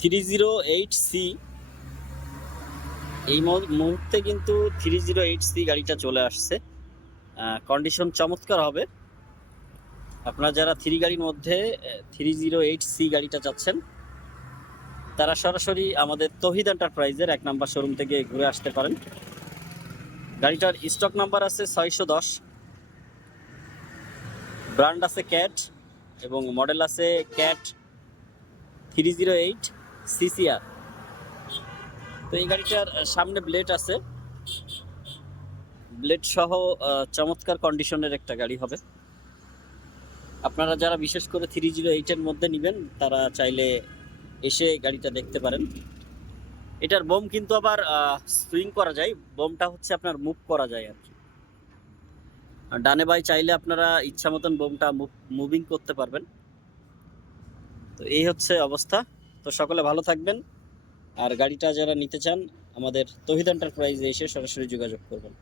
308C এই মুহূর্তে কিন্তু 308C গাড়িটা চলে আসছে। কন্ডিশন চমৎকার হবে। আপনারা যারা 3 গাড়ির মধ্যে 308C গাড়িটা চাচ্ছেন তারা সরাসরি আমাদের তৌহিদ এন্টারপ্রাইজের 1 নম্বর শোরুম থেকে ঘুরে আসতে পারেন। গাড়িটার স্টক নাম্বার আছে 610, ব্র্যান্ড আছে ক্যাট এবং মডেল আছে ক্যাট 308 CCR। তো এই গাড়িটার সামনে ব্লেড আছে, ব্লেড সহ চমৎকার কন্ডিশনের একটা গাড়ি হবে। আপনারা যারা বিশেষ করে 308-এর মধ্যে নেবেন তারা চাইলে এসে গাড়িটা দেখতে পারেন। এটার বোম কিন্তু আবার সুইং করা যায়, বোমটা হচ্ছে আপনার মুভ করা যায় আর কি। ডানে বাই চাইলে আপনারা ইচ্ছা মতন বোমটা মুভিং করতে পারবেন। তো এই হচ্ছে অবস্থা। তো সকলে ভালো থাকবেন, আর গাড়িটা যারা নিতে চান আমাদের তৌহিদ এন্টারপ্রাইজে এসে সরাসরি যোগাযোগ করবেন।